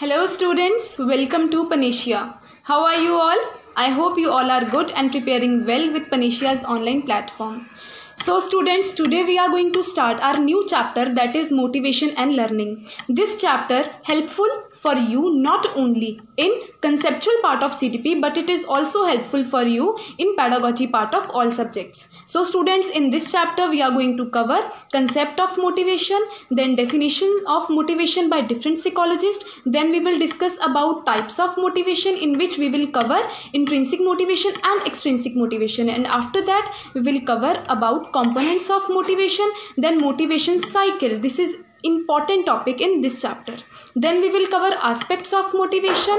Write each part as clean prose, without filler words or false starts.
Hello students, welcome to Panacea. How are you all? I hope you all are good and preparing well with Panacea's online platform. So students, today we are going to start our new chapter, that is motivation and learning. This chapter helpful for you not only in conceptual part of CTP, but it is also helpful for you in pedagogy part of all subjects. So students, in this chapter we are going to cover concept of motivation, then definition of motivation by different psychologists, then we will discuss about types of motivation, in which we will cover intrinsic motivation and extrinsic motivation, and after that we will cover about components of motivation, then motivation cycle. This is important topic in this chapter. Then we will cover aspects of motivation.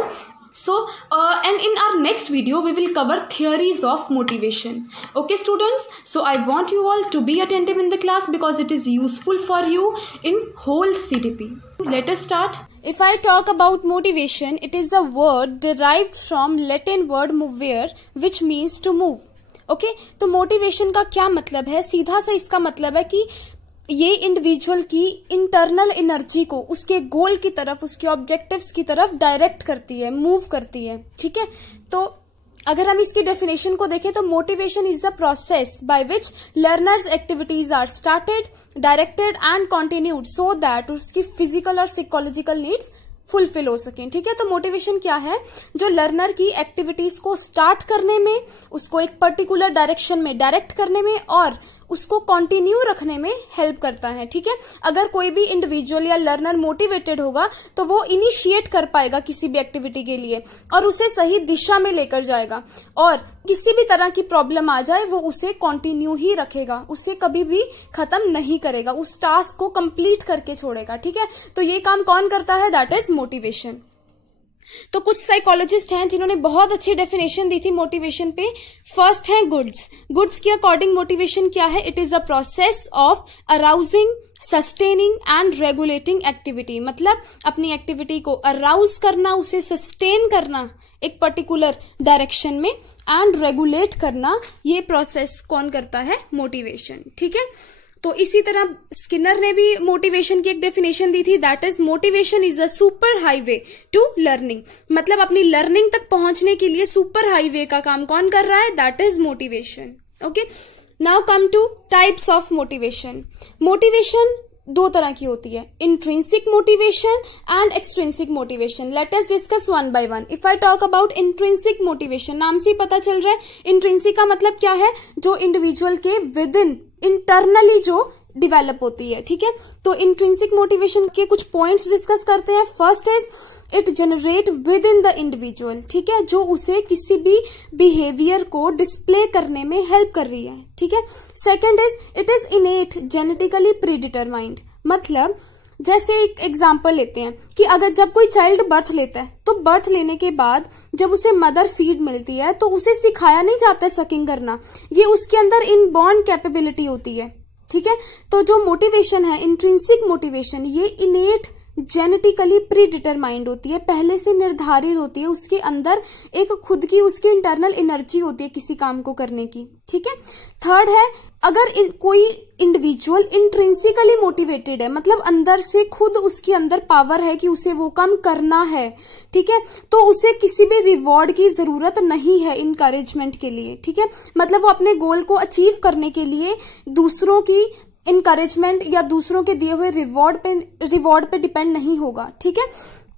And in our next video we will cover theories of motivation. Okay students, so I want you all to be attentive in the class because it is useful for you in whole CTP. Let us start. If I talk about motivation, it is a word derived from Latin word movere, which means to move. Okay तो motivation का क्या मतलब है? सीधा सा इसका मतलब है कि ये इंडिविजुअल की इंटरनल एनर्जी को उसके गोल की तरफ, उसके ऑब्जेक्टिव्स की तरफ डायरेक्ट करती है, मूव करती है. ठीक है, तो अगर हम इसकी डेफिनेशन को देखें तो motivation is the process by which learners activities are started, directed and continued so that उसकी फिजिकल और साइकोलॉजिकल नीड्स फुलफिल हो सकें. ठीक है, तो मोटिवेशन क्या है? जो लर्नर की एक्टिविटीज को स्टार्ट करने में, उसको एक पर्टिकुलर डायरेक्शन में डायरेक्ट करने में और उसको कंटिन्यू रखने में हेल्प करता है. ठीक है, अगर कोई भी इंडिविजुअल या लर्नर मोटिवेटेड होगा तो वो इनिशिएट कर पाएगा किसी भी एक्टिविटी के लिए और उसे सही दिशा में लेकर जाएगा, और किसी भी तरह की प्रॉब्लम आ जाए वो उसे कंटिन्यू ही रखेगा, उसे कभी भी खत्म नहीं करेगा, उस टास्क को कंप्लीट करके छोड़ेगा. ठीक है, तो ये काम कौन करता है? That is motivation. तो कुछ साइकोलॉजिस्ट हैं जिन्होंने बहुत अच्छी डेफिनेशन दी थी मोटिवेशन पे. फर्स्ट है गुड्स के अकॉर्डिंग मोटिवेशन क्या है? It is a process of arousing, sustaining and regulating activity. मतलब अपनी एक्टिविटी को अराउज करना, उसे सस्टेन करना एक पर्टिकुलर डायरेक्शन में, एंड रेगुलेट करना, ये प्रोसेस कौन करता है? मोटिवेशन. ठीक है, तो इसी तरह स्किनर ने भी मोटिवेशन की एक डेफिनेशन दी थी, that is motivation is a super highway to learning. मतलब अपनी लर्निंग तक पहुंचने के लिए सुपर हाईवे का काम कौन कर रहा है? That is motivation. Okay, now come two types of motivation. Motivation दो तरह की होती है, intrinsic motivation and extrinsic motivation. Let us discuss one by one. If I talk about intrinsic motivation, नाम से ही पता चल रहा है इंट्रिंसिक का मतलब क्या है? जो इंडिविजुअल के विद इन इंटरनली जो डेवलप होती है. ठीक है, तो इंट्रिंसिक मोटिवेशन के कुछ पॉइंट्स डिस्कस करते हैं. First is it generate with in the individual. ठीक है, जो उसे किसी भी बिहेवियर को डिस्प्ले करने में हेल्प कर रही है. ठीक है, second is it is इनेट, genetically predetermined. मतलब जैसे एक एग्जाम्पल लेते हैं कि अगर जब कोई चाइल्ड बर्थ लेता है तो बर्थ लेने के बाद जब उसे मदर फीड मिलती है तो उसे सिखाया नहीं जाता है सकिंग करना, ये उसके अंदर इनबॉर्न कैपेबिलिटी होती है. ठीक है, तो जो मोटिवेशन है इंट्रिंसिक मोटिवेशन, ये इनेट, जेनेटिकली प्रीडिटरमाइंड होती है, पहले से निर्धारित होती है. उसके अंदर एक खुद की उसकी इंटरनल एनर्जी होती है किसी काम को करने की. ठीक है, थर्ड है अगर कोई इंडिविजुअल इंट्रिंसिकली मोटिवेटेड है, मतलब अंदर से खुद उसके अंदर पावर है कि उसे वो काम करना है. ठीक है, तो उसे किसी भी रिवॉर्ड की जरूरत नहीं है इनकरेजमेंट के लिए. ठीक है, मतलब वो अपने गोल को अचीव करने के लिए दूसरों की इनकरेजमेंट या दूसरों के दिए हुए रिवॉर्ड पे डिपेंड नहीं होगा. ठीक है,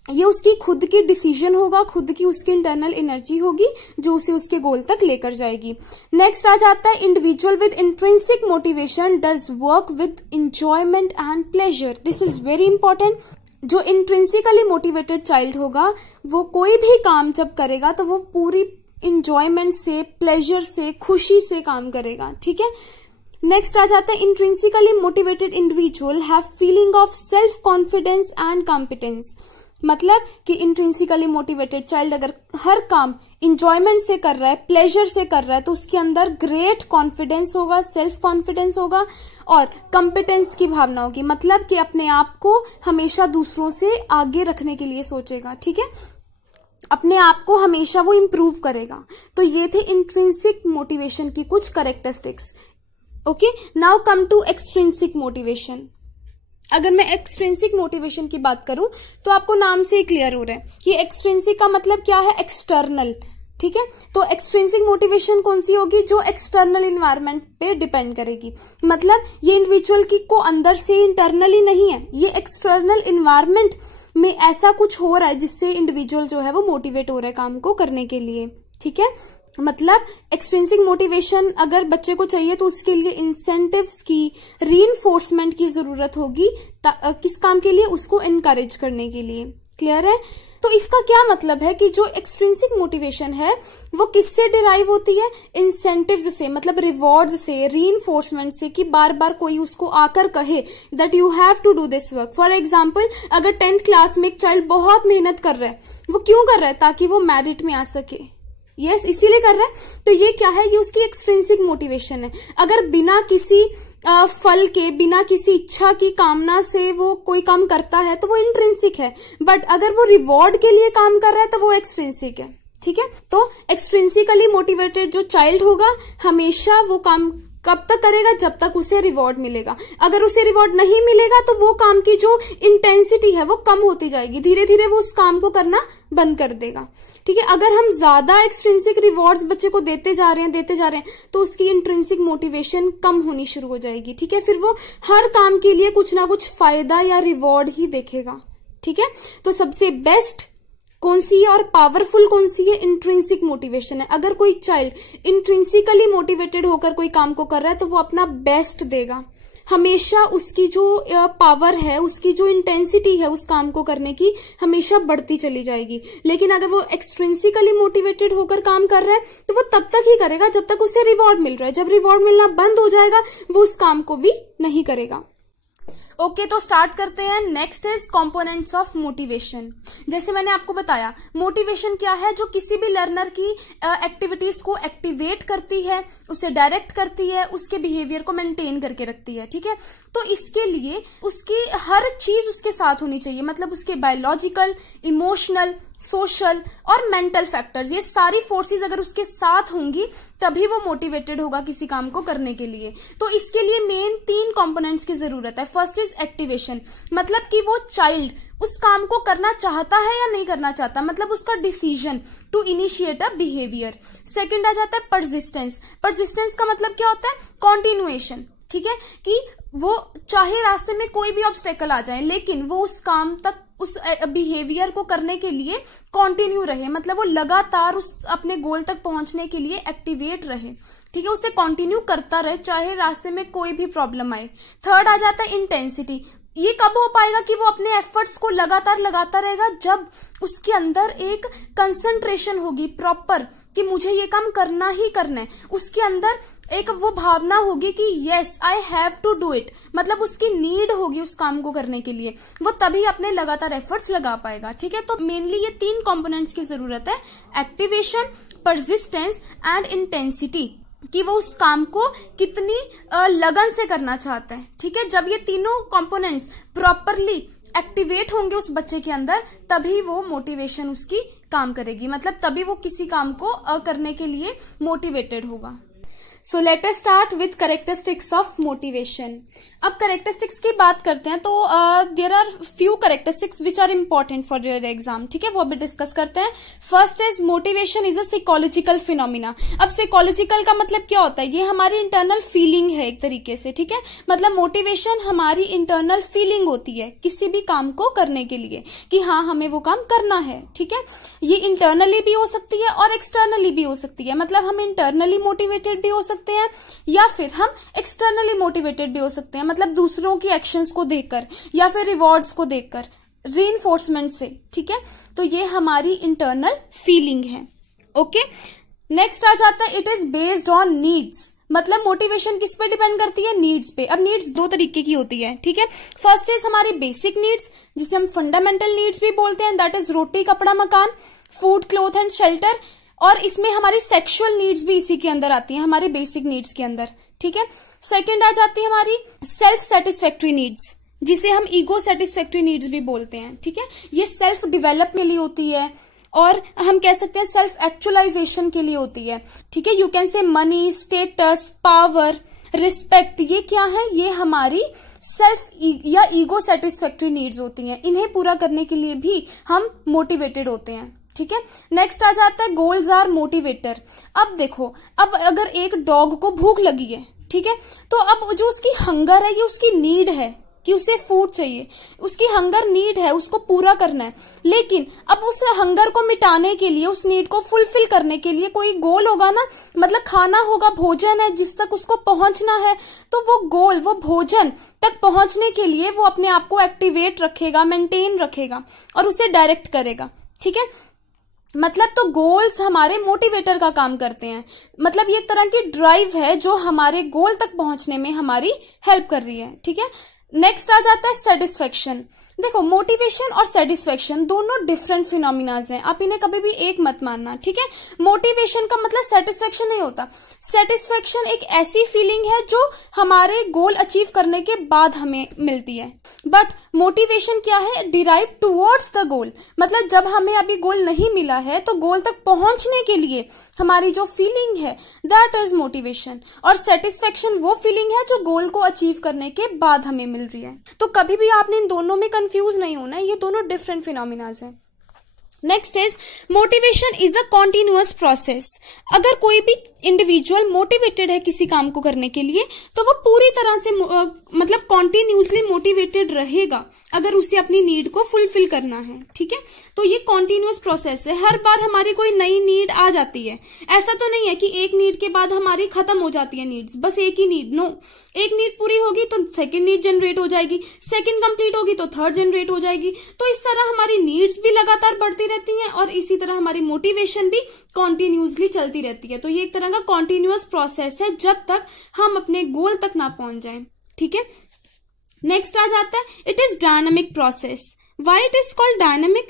ये उसकी खुद की डिसीजन होगा, खुद की उसकी इंटरनल एनर्जी होगी जो उसे उसके गोल तक लेकर जाएगी. नेक्स्ट आ जाता है individual with intrinsic motivation does work with enjoyment and pleasure. This is very important. जो इंट्रिंसिकली मोटिवेटेड चाइल्ड होगा वो कोई भी काम जब करेगा तो वो पूरी इंजॉयमेंट से, प्लेजर से, खुशी से काम करेगा. ठीक है, नेक्स्ट आ जाता है intrinsically motivated individual have feeling of self confidence and competence. मतलब कि इंट्रिंसिकली मोटिवेटेड चाइल्ड अगर हर काम इंजॉयमेंट से कर रहा है, प्लेजर से कर रहा है, तो उसके अंदर ग्रेट कॉन्फिडेंस होगा, सेल्फ कॉन्फिडेंस होगा और कॉम्पिटेंस की भावना होगी. मतलब कि अपने आप को हमेशा दूसरों से आगे रखने के लिए सोचेगा. ठीक है, अपने आप को हमेशा वो इम्प्रूव करेगा. तो ये थे इंट्रिंसिक मोटिवेशन की कुछ characteristics. Okay, now come to extrinsic motivation. अगर मैं एक्सट्रिंसिक मोटिवेशन की बात करूं तो आपको नाम से ही क्लियर हो रहा है कि एक्सट्रिंसिक का मतलब क्या है, एक्सटर्नल। ठीक है, तो एक्सट्रिंसिक मोटिवेशन कौन सी होगी, जो एक्सटर्नल इन्वायरमेंट पे डिपेंड करेगी। मतलब ये इंडिविजुअल की को अंदर से इंटरनली नहीं है, ये एक्सटर्नल इन्वायरमेंट में ऐसा कुछ हो रहा है जिससे इंडिविजुअल जो है वो मोटिवेट हो रहा है काम को करने के लिए। ठीक है, मतलब एक्सट्रिंसिक मोटिवेशन अगर बच्चे को चाहिए तो उसके लिए इंसेंटिव्स की, रीइंफोर्समेंट की जरूरत होगी किस काम के लिए, उसको एनकरेज करने के लिए। क्लियर है? तो इसका क्या मतलब है कि जो एक्सट्रिंसिक मोटिवेशन है वो किससे डिराइव होती है, इंसेंटिव्स से, मतलब रिवॉर्ड्स से, रीइंफोर्समेंट से, कि बार बार कोई उसको आकर कहे that you have to do this work. For example, अगर 10th क्लास में एक चाइल्ड बहुत मेहनत कर रहा है, वो क्यों कर रहा है, ताकि वो मेरिट में आ सके। यस, इसीलिए कर रहा है। तो ये क्या है, ये उसकी एक्सट्रिंसिक मोटिवेशन है। अगर बिना किसी फल के, बिना किसी इच्छा की कामना से वो कोई काम करता है तो वो इंट्रिंसिक है, बट अगर वो रिवॉर्ड के लिए काम कर रहा है तो वो एक्सट्रिंसिक है। ठीक है, तो एक्सट्रिंसिकली मोटिवेटेड जो चाइल्ड होगा हमेशा वो काम कब तक करेगा, जब तक उसे रिवॉर्ड मिलेगा। अगर उसे रिवॉर्ड नहीं मिलेगा तो वो काम की जो इंटेंसिटी है वो कम होती जाएगी, धीरे धीरे वो उस काम को करना बंद कर देगा। ठीक है, अगर हम ज्यादा एक्सट्रिंसिक रिवॉर्ड्स बच्चे को देते जा रहे हैं तो उसकी इंट्रिंसिक मोटिवेशन कम होनी शुरू हो जाएगी। ठीक है, फिर वो हर काम के लिए कुछ ना कुछ फायदा या रिवॉर्ड ही देखेगा। ठीक है, तो सबसे बेस्ट कौन सी है और पावरफुल कौन सी है, इंट्रिंसिक मोटिवेशन है। अगर कोई चाइल्ड इंट्रिंसिकली मोटिवेटेड होकर कोई काम को कर रहा है तो वो अपना बेस्ट देगा, हमेशा उसकी जो पावर है, उसकी जो इंटेंसिटी है उस काम को करने की, हमेशा बढ़ती चली जाएगी। लेकिन अगर वो एक्सट्रिंसिकली मोटिवेटेड होकर काम कर रहा है तो वो तब तक ही करेगा जब तक उसे रिवॉर्ड मिल रहा है। जब रिवॉर्ड मिलना बंद हो जाएगा वो उस काम को भी नहीं करेगा। ओके, तो स्टार्ट करते हैं। Next is components of motivation. जैसे मैंने आपको बताया, मोटिवेशन क्या है, जो किसी भी लर्नर की एक्टिविटीज को एक्टिवेट करती है, उसे डायरेक्ट करती है, उसके बिहेवियर को मेंटेन करके रखती है। ठीक है, तो इसके लिए उसकी हर चीज उसके साथ होनी चाहिए, मतलब उसके बायोलॉजिकल, इमोशनल, सोशल और मेंटल फैक्टर्स, ये सारी फोर्सेस अगर उसके साथ होंगी तभी वो मोटिवेटेड होगा किसी काम को करने के लिए। तो इसके लिए मेन 3 कंपोनेंट्स की जरूरत है। फर्स्ट इज एक्टिवेशन, मतलब कि वो चाइल्ड उस काम को करना चाहता है या नहीं करना चाहता, मतलब उसका decision to initiate a behaviour. Second आ जाता है परसिस्टेंस। परसिस्टेंस का मतलब क्या होता है, कॉन्टिन्यूएशन। ठीक है, कि वो चाहे रास्ते में कोई भी ऑब्स्टेकल आ जाए लेकिन वो उस काम तक, उस बिहेवियर को करने के लिए कंटिन्यू रहे, मतलब वो लगातार उस अपने गोल तक पहुंचने के लिए एक्टिवेट रहे। ठीक है, उसे कंटिन्यू करता रहे चाहे रास्ते में कोई भी प्रॉब्लम आए। थर्ड आ जाता है इंटेंसिटी। ये कब हो पाएगा कि वो अपने एफर्ट्स को लगातार लगाता रहेगा, जब उसके अंदर एक कंसंट्रेशन होगी प्रॉपर कि मुझे ये काम करना ही करना है। उसके अंदर एक वो भावना होगी कि yes I have to do it, मतलब उसकी नीड होगी उस काम को करने के लिए, वो तभी अपने लगातार एफर्ट्स लगा पाएगा। ठीक है, तो मेनली ये 3 कंपोनेंट्स की जरूरत है, एक्टिवेशन, परसिस्टेंस एंड इंटेंसिटी, कि वो उस काम को कितनी लगन से करना चाहता है। ठीक है, जब ये तीनों कंपोनेंट्स प्रॉपरली एक्टिवेट होंगे उस बच्चे के अंदर तभी वो मोटिवेशन उसकी काम करेगी, मतलब तभी वो किसी काम को करने के लिए मोटिवेटेड होगा। So let us start with characteristics of motivation. अब कैरेक्टरिस्टिक्स की बात करते हैं तो there are few characteristics which are important for your exam. ठीक है, वो अभी डिस्कस करते हैं। First is motivation is a psychological phenomena. अब साइकोलॉजिकल का मतलब क्या होता है, ये हमारी इंटरनल फीलिंग है एक तरीके से। ठीक है, मतलब मोटिवेशन हमारी इंटरनल फीलिंग होती है किसी भी काम को करने के लिए कि हाँ हमें वो काम करना है। ठीक है, ये इंटरनली भी हो सकती है और एक्सटर्नली भी हो सकती है, मतलब हम इंटरनली मोटिवेटेड भी हो सकते हैं या फिर हम एक्सटर्नली मोटिवेटेड भी हो सकते हैं, मतलब दूसरों की एक्शंस को देखकर या फिर रिवॉर्ड्स को देखकर, रीइंफोर्समेंट से। ठीक है, तो ये हमारी इंटरनल फीलिंग है। ओके, नेक्स्ट आ जाता है it is based on needs. मतलब मोटिवेशन किस पे डिपेंड करती है, नीड्स पे। और नीड्स 2 तरीके की होती है। ठीक है, फर्स्ट इज हमारी बेसिक नीड्स जिसे हम फंडामेंटल नीड्स भी बोलते हैं, दैट इज रोटी कपड़ा मकान, फूड क्लोथ एंड शेल्टर। और इसमें हमारी सेक्सुअल नीड्स भी इसी के अंदर आती हैं, हमारे बेसिक नीड्स के अंदर। ठीक है, सेकंड आ जाती है हमारी सेल्फ सेटिस्फैक्ट्री नीड्स जिसे हम ईगो सेटिस्फैक्ट्री नीड्स भी बोलते हैं। ठीक है, ये सेल्फ डेवलप के लिए होती है और हम कह सकते हैं सेल्फ एक्चुअलाइजेशन के लिए होती है। ठीक है, you can say money, status, power, respect, ये क्या है, ये हमारी सेल्फ या ईगो सेटिस्फैक्ट्री नीड्स होती हैं, इन्हें पूरा करने के लिए भी हम मोटिवेटेड होते हैं। ठीक है, नेक्स्ट आ जाता है गोल्स आर मोटिवेटर। अब देखो, अब अगर एक डॉग को भूख लगी है, ठीक है, तो अब जो उसकी हंगर है ये उसकी नीड है कि उसे फूड चाहिए, उसकी हंगर नीड है, उसको पूरा करना है। लेकिन अब उस हंगर को मिटाने के लिए, उस नीड को फुलफिल करने के लिए कोई गोल होगा ना, मतलब खाना होगा, भोजन है जिस तक उसको पहुंचना है, तो वो गोल, वो भोजन तक पहुंचने के लिए वो अपने आप को एक्टिवेट रखेगा, मेंटेन रखेगा और उसे डायरेक्ट करेगा। ठीक है, मतलब तो गोल्स हमारे मोटिवेटर का काम करते हैं, मतलब ये एक तरह की ड्राइव है जो हमारे गोल तक पहुंचने में हमारी हेल्प कर रही है। ठीक है, नेक्स्ट आ जाता है सेटिस्फेक्शन। देखो, मोटिवेशन और सेटिस्फेक्शन दोनों डिफरेंट फिनोमिनाज हैं, आप इन्हें कभी भी एक मत मानना। ठीक है, मोटिवेशन का मतलब सेटिस्फेक्शन नहीं होता। सेटिस्फेक्शन एक ऐसी फीलिंग है जो हमारे गोल अचीव करने के बाद हमें मिलती है, बट मोटिवेशन क्या है, डिराइव टुवर्ड्स द गोल, मतलब जब हमें अभी गोल नहीं मिला है तो गोल तक पहुंचने के लिए हमारी जो फीलिंग है दैट इज मोटिवेशन, और सेटिस्फेक्शन वो फीलिंग है जो गोल को अचीव करने के बाद हमें मिल रही है। तो कभी भी आपने इन दोनों में कंफ्यूज नहीं होना है, ये दोनों डिफरेंट फिनोमिनाज हैं। Next is motivation is a continuous process. अगर कोई भी इंडिविजुअल मोटिवेटेड है किसी काम को करने के लिए तो वो पूरी तरह से मतलब कॉन्टिन्यूसली मोटिवेटेड रहेगा अगर उसे अपनी नीड को फुलफिल करना है। ठीक है, तो ये कॉन्टिन्यूअस प्रोसेस है, हर बार हमारी कोई नई नीड आ जाती है। ऐसा तो नहीं है कि एक नीड के बाद हमारी खत्म हो जाती है नीड्स, बस एक ही नीड, नो, एक नीड पूरी होगी तो सेकंड नीड जनरेट हो जाएगी, सेकंड कंप्लीट होगी तो थर्ड जनरेट हो जाएगी। तो इस तरह हमारी नीड्स भी लगातार बढ़ती रहती हैं और इसी तरह हमारी मोटिवेशन भी कॉन्टिन्यूसली चलती रहती है। तो ये एक तरह का कॉन्टिन्यूअस प्रोसेस है जब तक हम अपने गोल तक ना पहुंच जाएं। ठीक है, नेक्स्ट आ जाता है it is dynamic process. Why it is called dynamic?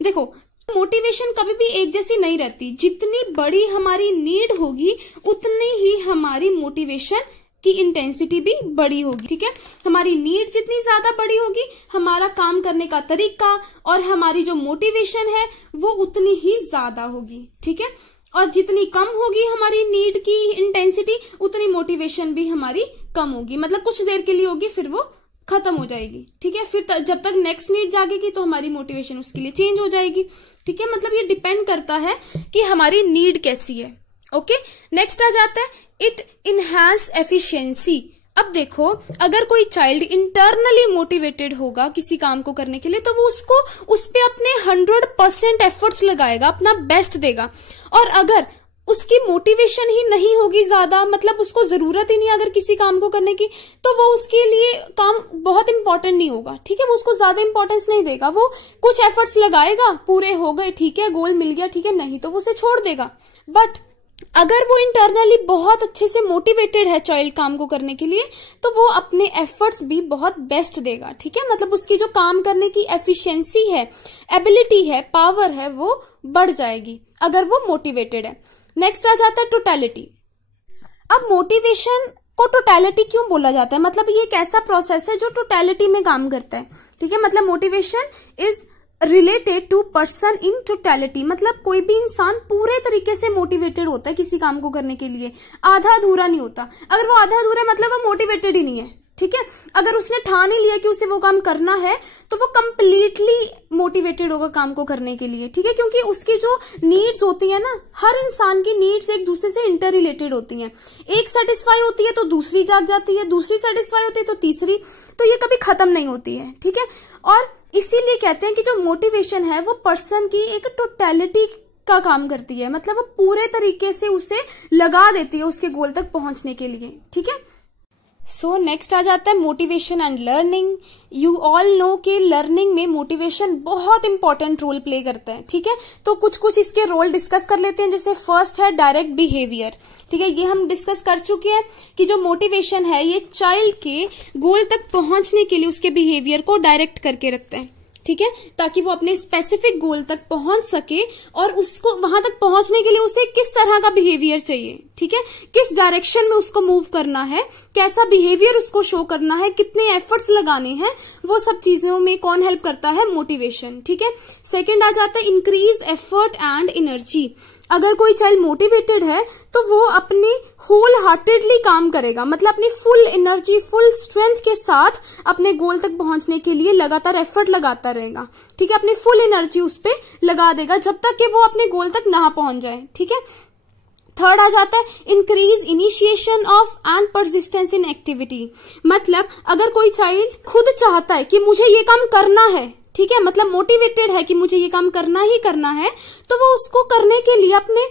देखो, मोटिवेशन कभी भी एक जैसी नहीं रहती, जितनी बड़ी हमारी नीड होगी उतनी ही हमारी मोटिवेशन की इंटेंसिटी भी बड़ी होगी। ठीक है, हमारी नीड जितनी ज्यादा बड़ी होगी हमारा काम करने का तरीका और हमारी जो मोटिवेशन है वो उतनी ही ज्यादा होगी। ठीक है, और जितनी कम होगी हमारी नीड की इंटेंसिटी उतनी मोटिवेशन भी हमारी कम होगी, मतलब कुछ देर के लिए होगी फिर वो खत्म हो जाएगी। ठीक है, फिर जब तक नेक्स्ट नीड जागेगी तो हमारी मोटिवेशन उसके लिए चेंज हो जाएगी। ठीक है, मतलब ये डिपेंड करता है कि हमारी नीड कैसी है। ओके, नेक्स्ट आ जाता है इट इनहैंस एफिशिएंसी। अब देखो, अगर कोई चाइल्ड इंटरनली मोटिवेटेड होगा किसी काम को करने के लिए तो वो उसको उस पे अपने 100% एफर्ट्स लगाएगा, अपना बेस्ट देगा। और अगर उसकी मोटिवेशन ही नहीं होगी ज्यादा, मतलब उसको जरूरत ही नहीं अगर किसी काम को करने की, तो वो उसके लिए काम बहुत इंपॉर्टेंट नहीं होगा। ठीक है, वो उसको ज्यादा इंपॉर्टेंस नहीं देगा, वो कुछ एफर्ट्स लगाएगा, पूरे हो गए ठीक है, गोल मिल गया ठीक है, नहीं तो वो उसे छोड़ देगा। बट अगर वो इंटरनली बहुत अच्छे से मोटिवेटेड है चाइल्ड काम को करने के लिए तो वो अपने एफर्ट्स भी बहुत बेस्ट देगा। ठीक है, मतलब उसकी जो काम करने की एफिशिएंसी है, एबिलिटी है, पावर है, वो बढ़ जाएगी अगर वो मोटिवेटेड है। नेक्स्ट आ जाता है टोटलिटी। अब मोटिवेशन को टोटलिटी क्यों बोला जाता है? मतलब ये एक ऐसा प्रोसेस है जो टोटलिटी में काम करता है। ठीक है, मतलब motivation is related to person in totality, मतलब कोई भी इंसान पूरे तरीके से मोटिवेटेड होता है किसी काम को करने के लिए, आधा अधूरा नहीं होता। अगर वो आधा अधूरा है मतलब वो मोटिवेटेड ही नहीं है। ठीक है, अगर उसने ठान ही लिया कि उसे वो काम करना है तो वो कंप्लीटली मोटिवेटेड होगा काम को करने के लिए। ठीक है, क्योंकि उसकी जो नीड्स होती है ना, हर इंसान की नीड्स एक दूसरे से इंटर रिलेटेड होती हैं। एक सेटिस्फाई होती है तो दूसरी जाग जाती है, दूसरी सेटिस्फाई होती है तो तीसरी, तो ये कभी खत्म नहीं होती है। ठीक है, और इसीलिए कहते हैं कि जो मोटिवेशन है वो पर्सन की एक टोटलिटी का काम करती है, मतलब वो पूरे तरीके से उसे लगा देती है उसके गोल तक पहुंचने के लिए। ठीक है, सो नेक्स्ट आ जाता है motivation and learning. You all know कि लर्निंग में मोटिवेशन बहुत इंपॉर्टेंट रोल प्ले करता है। ठीक है, तो कुछ इसके रोल डिस्कस कर लेते हैं। जैसे फर्स्ट है डायरेक्ट बिहेवियर। ठीक है, ये हम डिस्कस कर चुके हैं कि जो मोटिवेशन है ये चाइल्ड के गोल तक पहुंचने के लिए उसके बिहेवियर को डायरेक्ट करके रखता है। ठीक है, ताकि वो अपने स्पेसिफिक गोल तक पहुंच सके और उसको वहां तक पहुंचने के लिए उसे किस तरह का बिहेवियर चाहिए, ठीक है, किस डायरेक्शन में उसको मूव करना है, कैसा बिहेवियर उसको शो करना है, कितने एफर्ट्स लगाने हैं, वो सब चीजों में कौन हेल्प करता है? मोटिवेशन। ठीक है, सेकंड आ जाता है इंक्रीज एफर्ट एंड एनर्जी। अगर कोई चाइल्ड मोटिवेटेड है तो वो अपनी होल हार्टेडली काम करेगा, मतलब अपनी फुल एनर्जी, फुल स्ट्रेंथ के साथ अपने गोल तक पहुंचने के लिए लगातार एफर्ट लगाता रहेगा। ठीक है, अपनी फुल एनर्जी उस पे लगा देगा जब तक कि वो अपने गोल तक ना पहुंच जाए। ठीक है, थर्ड आ जाता है increase initiation of and persistence in activity. मतलब अगर कोई चाइल्ड खुद चाहता है कि मुझे ये काम करना है, ठीक है, मतलब मोटिवेटेड है कि मुझे ये काम करना ही करना है, तो वो उसको करने के लिए अपने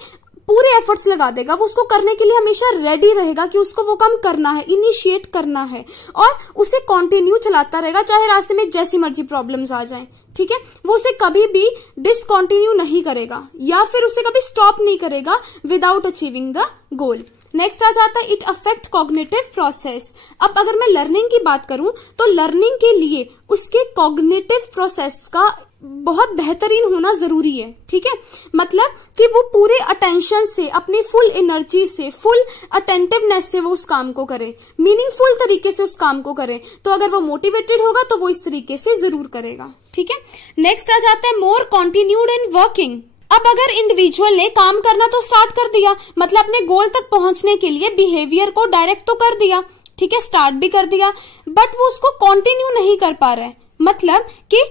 पूरे एफर्ट्स लगा देगा। वो उसको करने के लिए हमेशा रेडी रहेगा कि उसको वो काम करना है, इनिशिएट करना है, और उसे कंटिन्यू चलाता रहेगा चाहे रास्ते में जैसी मर्जी प्रॉब्लम्स आ जाएं। ठीक है, वो उसे कभी भी डिसकंटिन्यू नहीं करेगा या फिर उसे कभी स्टॉप नहीं करेगा without achieving the goal. Next आ जाता है इट अफेक्ट कॉग्निटिव प्रोसेस। अब अगर मैं लर्निंग की बात करूं तो लर्निंग के लिए उसके कॉग्निटिव प्रोसेस का बहुत बेहतरीन होना जरूरी है। ठीक है, मतलब कि वो पूरे अटेंशन से, अपनी फुल एनर्जी से, फुल अटेंटिवनेस से वो उस काम को करे, मीनिंगफुल तरीके से उस काम को करे। तो अगर वो मोटिवेटेड होगा तो वो इस तरीके से जरूर करेगा। ठीक है, नेक्स्ट आ जाता है मोर कॉन्टिन्यूड इन वर्किंग। अब अगर इंडिविजुअल ने काम करना तो स्टार्ट कर दिया, मतलब अपने गोल तक पहुंचने के लिए बिहेवियर को डायरेक्ट तो कर दिया, ठीक है, स्टार्ट भी कर दिया, बट वो उसको कंटिन्यू नहीं कर पा रहा है। मतलब कि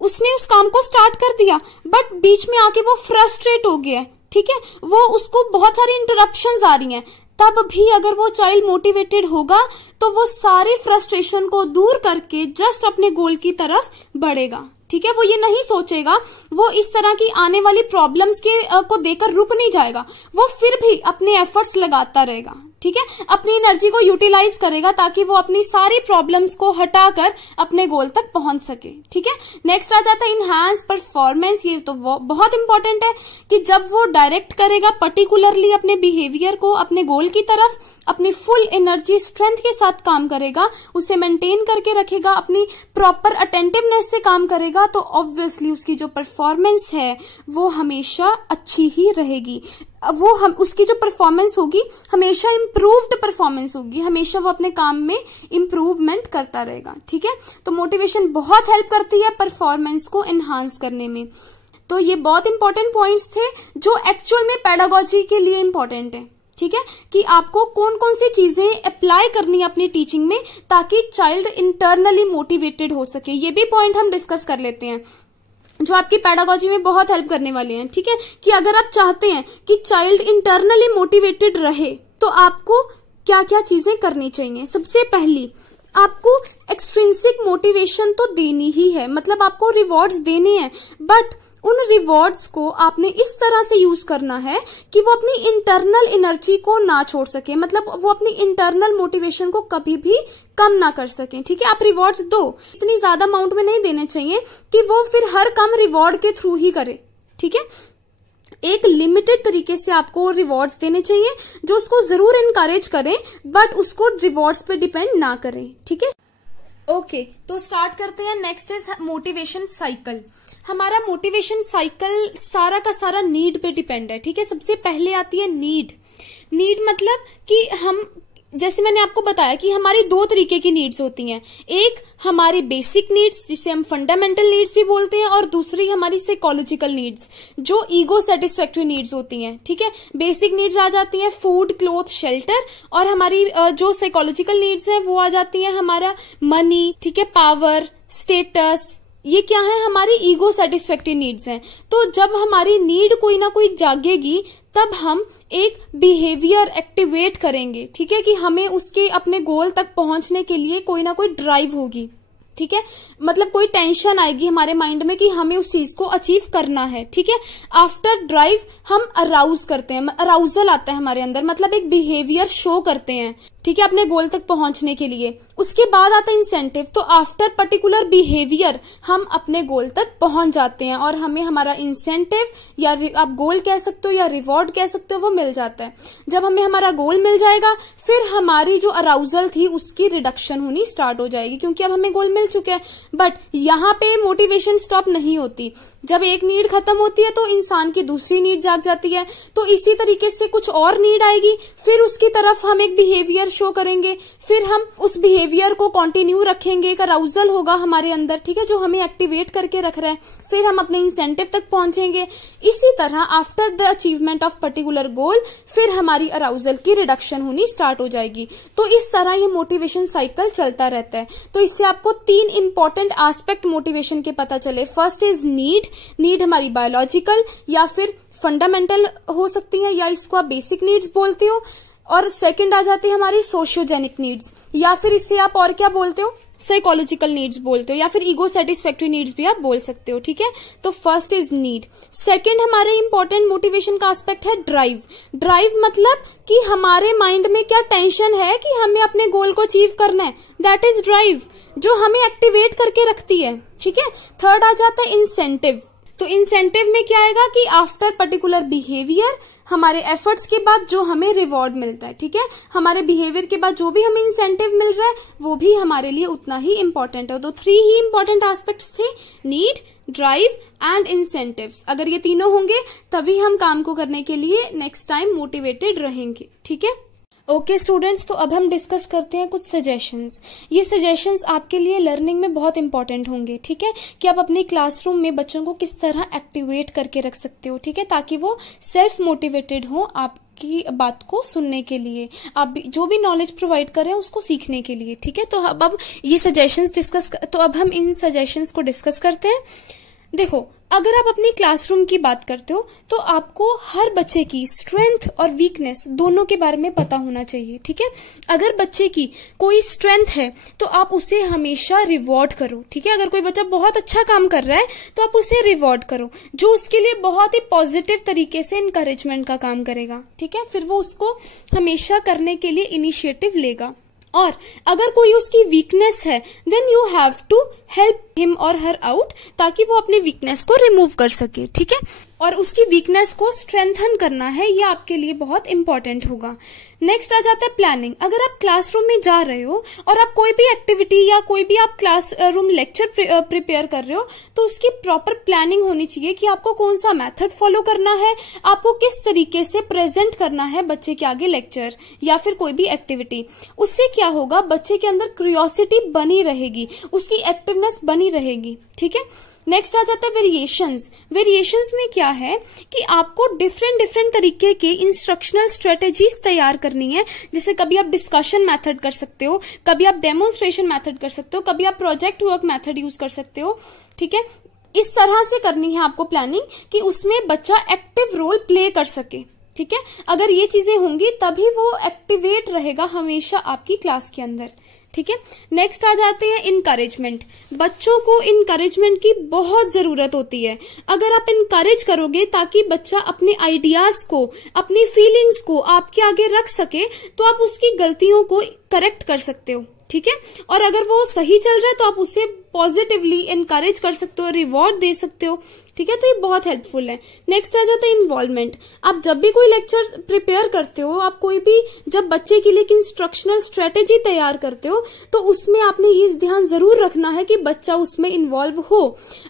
उसने उस काम को स्टार्ट कर दिया बट बीच में आके वो फ्रस्ट्रेट हो गया। ठीक है, वो उसको बहुत सारी इंटरप्शंस आ रही हैं। तब भी अगर वो चाइल्ड मोटिवेटेड होगा तो वो सारी फ्रस्ट्रेशन को दूर करके जस्ट अपने गोल की तरफ बढ़ेगा। ठीक है, वो ये नहीं सोचेगा, वो इस तरह की आने वाली प्रॉब्लम्स को देखकर रुक नहीं जाएगा, वो फिर भी अपने एफर्ट्स लगाता रहेगा। ठीक है, अपनी एनर्जी को यूटिलाइज करेगा ताकि वो अपनी सारी प्रॉब्लम्स को हटाकर अपने गोल तक पहुंच सके। ठीक है, नेक्स्ट आ जाता है इनहांस परफॉर्मेंस। ये तो बहुत इंपॉर्टेंट है कि जब वो डायरेक्ट करेगा पर्टिकुलरली अपने बिहेवियर को अपने गोल की तरफ, अपनी फुल एनर्जी स्ट्रेंथ के साथ काम करेगा, उसे मेंटेन करके रखेगा, अपनी प्रॉपर अटेंटिवनेस से काम करेगा, तो ऑब्वियसली उसकी जो परफॉर्मेंस है वो हमेशा अच्छी ही रहेगी। उसकी जो परफॉर्मेंस होगी हमेशा इम्प्रूव्ड परफॉर्मेंस होगी, हमेशा वो अपने काम में इम्प्रूवमेंट करता रहेगा। ठीक है, तो मोटिवेशन बहुत हेल्प करती है परफॉर्मेंस को एनहांस करने में। तो ये बहुत इंपॉर्टेंट पॉइंट्स थे जो एक्चुअल में पेडागोजी के लिए इंपॉर्टेंट है। ठीक है, कि आपको कौन कौन सी चीजें अप्लाई करनी है अपनी टीचिंग में ताकि चाइल्ड इंटरनली मोटिवेटेड हो सके। ये भी पॉइंट हम डिस्कस कर लेते हैं जो आपकी पेडागोजी में बहुत हेल्प करने वाले हैं। ठीक है, कि अगर आप चाहते हैं कि चाइल्ड इंटरनली मोटिवेटेड रहे तो आपको क्या क्या चीजें करनी चाहिए। सबसे पहली, आपको एक्सट्रिंसिक मोटिवेशन तो देनी ही है, मतलब आपको रिवॉर्ड्स देने हैं, बट उन रिवॉर्ड्स को आपने इस तरह से यूज करना है कि वो अपनी इंटरनल एनर्जी को ना छोड़ सके, मतलब वो अपनी इंटरनल मोटिवेशन को कभी भी कम ना कर सके। ठीक है, आप रिवॉर्ड्स दो, इतनी ज्यादा अमाउंट में नहीं देने चाहिए कि वो फिर हर काम रिवॉर्ड के थ्रू ही करे। ठीक है, एक लिमिटेड तरीके से आपको रिवॉर्ड्स देने चाहिए जो उसको जरूर इनकरेज करें बट उसको रिवॉर्ड्स पे डिपेंड ना करें। ठीक है, ओके, तो स्टार्ट करते हैं। Next is motivation cycle. हमारा मोटिवेशन साइकिल सारा का सारा नीड पे डिपेंड है। ठीक है, सबसे पहले आती है नीड। नीड मतलब कि हम, जैसे मैंने आपको बताया कि हमारी दो तरीके की नीड्स होती हैं, एक हमारी बेसिक नीड्स जिसे हम फंडामेंटल नीड्स भी बोलते हैं, और दूसरी हमारी साइकोलॉजिकल नीड्स जो ईगो सेटिस्फैक्टरी नीड्स होती हैं। ठीक है, बेसिक नीड्स आ जाती हैं फूड, क्लोथ, शेल्टर, और हमारी जो साइकोलॉजिकल नीड्स हैं वो आ जाती हैं हमारा मनी, ठीक है, पावर, स्टेटस। ये क्या है, हमारी ईगो सेटिस्फैक्टरी नीड्स हैं। तो जब हमारी नीड कोई ना कोई जागेगी तब हम एक बिहेवियर एक्टिवेट करेंगे। ठीक है, कि हमें उसके अपने गोल तक पहुंचने के लिए कोई ना कोई ड्राइव होगी। ठीक है, मतलब कोई टेंशन आएगी हमारे माइंड में कि हमें उस चीज को अचीव करना है। ठीक है, आफ्टर ड्राइव हम अराउज करते हैं, अराउजल आता है हमारे अंदर, मतलब एक बिहेवियर शो करते हैं। ठीक है, अपने गोल तक पहुंचने के लिए। उसके बाद आता है इंसेंटिव। तो आफ्टर पर्टिकुलर बिहेवियर हम अपने गोल तक पहुंच जाते हैं और हमें हमारा इंसेंटिव या आप गोल कह सकते हो या रिवॉर्ड कह सकते हो वो मिल जाता है। जब हमें हमारा गोल मिल जाएगा फिर फिर हमारी जो अराउजल थी उसकी रिडक्शन होनी स्टार्ट हो जाएगी, क्योंकि अब हमें गोल मिल चुके हैं। बट यहाँ पे मोटिवेशन स्टॉप नहीं होती। जब एक नीड खत्म होती है तो इंसान की दूसरी नीड जाग जाती है, तो इसी तरीके से कुछ और नीड आएगी, फिर उसकी तरफ हम एक बिहेवियर शो करेंगे, फिर हम उस बिहेवियर को कंटिन्यू रखेंगे, एक अराउजल होगा हमारे अंदर, ठीक है, जो हमें एक्टिवेट करके रख रहा है, फिर हम अपने इंसेंटिव तक पहुंचेंगे। इसी तरह after the achievement of particular goal फिर हमारी अराउजल की रिडक्शन होनी स्टार्ट हो जाएगी। तो इस तरह ये मोटिवेशन साइकिल चलता रहता है। तो इससे आपको 3 इंपॉर्टेंट एस्पेक्ट मोटिवेशन के पता चले। फर्स्ट इज नीड हमारी बायोलॉजिकल या फिर फंडामेंटल हो सकती है, या इसको आप बेसिक नीड्स बोलते हो। और सेकंड आ जाती है हमारी सोशियोजेनिक नीड्स, या फिर इससे आप और क्या बोलते हो, साइकोलॉजिकल नीड्स बोलते हो, या फिर ईगो सेटिस्फैक्ट्री नीड्स भी आप बोल सकते हो, ठीक है। तो फर्स्ट इज नीड। सेकंड हमारे इंपॉर्टेंट मोटिवेशन का एस्पेक्ट है ड्राइव मतलब कि हमारे माइंड में क्या टेंशन है कि हमें अपने गोल को अचीव करना है, दैट इज ड्राइव, जो हमें एक्टिवेट करके रखती है, ठीक है। थर्ड आ जाता है इंसेंटिव। तो इंसेंटिव में क्या आएगा कि आफ्टर पर्टिकुलर बिहेवियर हमारे एफर्ट्स के बाद जो हमें रिवॉर्ड मिलता है, ठीक है, हमारे बिहेवियर के बाद जो भी हमें इंसेंटिव मिल रहा है वो भी हमारे लिए उतना ही इंपॉर्टेंट है। तो 3 ही इंपॉर्टेंट एस्पेक्ट्स थे, नीड, ड्राइव एंड इंसेंटिव्स। अगर ये तीनों होंगे तभी हम काम को करने के लिए नेक्स्ट टाइम मोटिवेटेड रहेंगे, ठीक है। ओके स्टूडेंट्स, तो अब हम डिस्कस करते हैं कुछ सजेशंस। ये सजेशंस आपके लिए लर्निंग में बहुत इंपॉर्टेंट होंगे, ठीक है, कि आप अपने क्लासरूम में बच्चों को किस तरह एक्टिवेट करके रख सकते हो, ठीक है, ताकि वो सेल्फ मोटिवेटेड हो आपकी बात को सुनने के लिए, आप जो भी नॉलेज प्रोवाइड कर रहे हैं उसको सीखने के लिए, ठीक है। तो अब ये सजेशंस तो अब हम इन सजेशंस को डिस्कस करते हैं। देखो, अगर आप अपनी क्लासरूम की बात करते हो तो आपको हर बच्चे की स्ट्रेंथ और वीकनेस दोनों के बारे में पता होना चाहिए, ठीक है। अगर बच्चे की कोई स्ट्रेंथ है तो आप उसे हमेशा रिवॉर्ड करो, ठीक है। अगर कोई बच्चा बहुत अच्छा काम कर रहा है तो आप उसे रिवॉर्ड करो, जो उसके लिए बहुत ही पॉजिटिव तरीके से इनकरेजमेंट का काम करेगा, ठीक है। फिर वो उसको हमेशा करने के लिए इनिशिएटिव लेगा। और अगर कोई उसकी वीकनेस है then you have to help him और हर आउट, ताकि वो अपनी वीकनेस को रिमूव कर सके, ठीक है। और उसकी वीकनेस को स्ट्रेंथन करना है, ये आपके लिए बहुत इंपॉर्टेंट होगा। नेक्स्ट आ जाता है प्लानिंग। अगर आप क्लासरूम में जा रहे हो और आप कोई भी एक्टिविटी या कोई भी आप क्लासरूम लेक्चर प्रिपेयर कर रहे हो तो उसकी प्रॉपर प्लानिंग होनी चाहिए कि आपको कौन सा मेथड फॉलो करना है, आपको किस तरीके से प्रेजेंट करना है बच्चे के आगे लेक्चर या फिर कोई भी एक्टिविटी। उससे क्या होगा, बच्चे के अंदर क्यूरियोसिटी बनी रहेगी, उसकी एक्टिवनेस बनी रहेगी, ठीक है। नेक्स्ट आ जाता है वेरिएशंस। वेरिएशंस में क्या है कि आपको डिफरेंट तरीके के इंस्ट्रक्शनल स्ट्रेटेजीज तैयार करनी है। जैसे कभी आप डिस्कशन मेथड कर सकते हो, कभी आप डेमोन्स्ट्रेशन मेथड कर सकते हो, कभी आप प्रोजेक्ट वर्क मेथड यूज कर सकते हो, ठीक है। इस तरह से करनी है आपको प्लानिंग कि उसमें बच्चा एक्टिव रोल प्ले कर सके, ठीक है। अगर ये चीजें होंगी तभी वो एक्टिवेट रहेगा हमेशा आपकी क्लास के अंदर, ठीक है। नेक्स्ट आ जाते हैं इनकरेजमेंट। बच्चों को इनकरेजमेंट की बहुत जरूरत होती है। अगर आप इनकरेज करोगे ताकि बच्चा अपने आइडियाज को, अपनी फीलिंग्स को आपके आगे रख सके, तो आप उसकी गलतियों को करेक्ट कर सकते हो, ठीक है। और अगर वो सही चल रहा है तो आप उसे पॉजिटिवली इनकरेज कर सकते हो, रिवॉर्ड दे सकते हो, ठीक है। तो ये बहुत हेल्पफुल है। नेक्स्ट आ जाता है इन्वॉल्वमेंट। आप जब भी कोई लेक्चर प्रिपेयर करते हो, आप कोई भी जब बच्चे के लिए इंस्ट्रक्शनल स्ट्रेटेजी तैयार करते हो तो उसमें आपने ये ध्यान जरूर रखना है कि बच्चा उसमें इन्वॉल्व हो।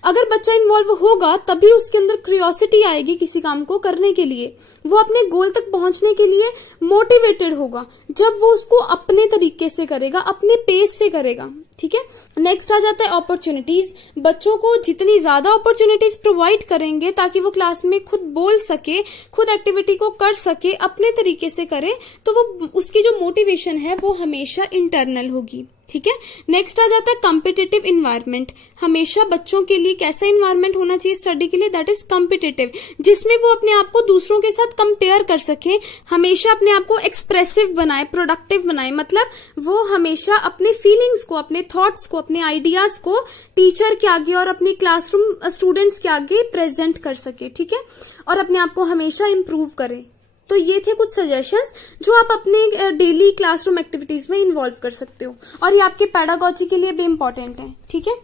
अगर बच्चा इन्वॉल्व होगा तभी उसके अंदर क्यूरियोसिटी आएगी किसी काम को करने के लिए, वो अपने गोल तक पहुंचने के लिए मोटिवेटेड होगा जब वो उसको अपने तरीके से करेगा, अपने पेस से करेगा, ठीक है। नेक्स्ट आ जाता है अपॉर्चुनिटीज। बच्चों को जितनी ज्यादा अपॉर्चुनिटीज प्रोवाइड करेंगे ताकि वो क्लास में खुद बोल सके, खुद एक्टिविटी को कर सके, अपने तरीके से करे, तो वो उसकी जो मोटिवेशन है वो हमेशा इंटरनल होगी, ठीक है। नेक्स्ट आ जाता है कॉम्पिटिटिव इन्वायरमेंट। हमेशा बच्चों के लिए कैसा इन्वायरमेंट होना चाहिए स्टडी के लिए, दैट इज कॉम्पिटिटिव, जिसमें वो अपने आप को दूसरों के साथ कंपेयर कर सके, हमेशा अपने आप को एक्सप्रेसिव बनाए, प्रोडक्टिव बनाए। मतलब वो हमेशा अपने फीलिंग्स को, अपने थॉट्स को, अपने आइडियाज को टीचर के आगे और अपनी क्लासरूम स्टूडेंट्स के आगे प्रेजेंट कर सके, ठीक है, और अपने आप को हमेशा इम्प्रूव करे। तो ये थे कुछ सजेशंस जो आप अपने डेली क्लासरूम एक्टिविटीज में इन्वॉल्व कर सकते हो, और ये आपके पेडागोजी के लिए भी इम्पोर्टेंट है, ठीक है।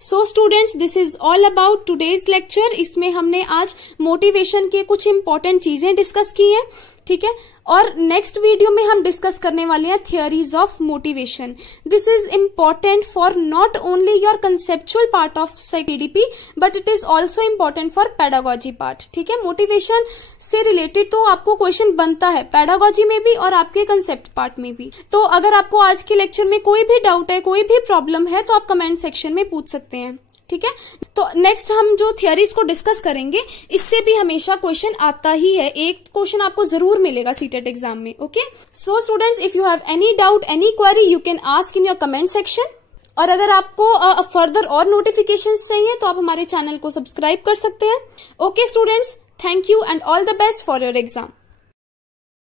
So students, this is all about today's lecture. इसमें हमने आज मोटिवेशन के कुछ इंपॉर्टेंट चीजें डिस्कस की हैं, ठीक है। और नेक्स्ट वीडियो में हम डिस्कस करने वाले हैं theories of motivation. This is important for not only your conceptual part of PDP but it is also important for pedagogy part, ठीक है। मोटिवेशन से रिलेटेड तो आपको क्वेश्चन बनता है पेडागोजी में भी और आपके कंसेप्ट पार्ट में भी। तो अगर आपको आज के लेक्चर में कोई भी डाउट है, कोई भी प्रॉब्लम है, तो आप कमेंट सेक्शन में पूछ सकते हैं, ठीक है। तो नेक्स्ट हम जो थियरीज को डिस्कस करेंगे, इससे भी हमेशा क्वेश्चन आता ही है, एक क्वेश्चन आपको जरूर मिलेगा सीटेट एग्जाम में, okay. So students, if you have any doubt, any query, you can ask in your comment section. और अगर आपको फर्दर और नोटिफिकेशंस चाहिए तो आप हमारे चैनल को सब्सक्राइब कर सकते हैं। Okay students, thank you and all the best for your exam.